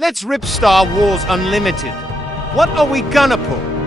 Let's rip Star Wars Unlimited. What are we gonna pull?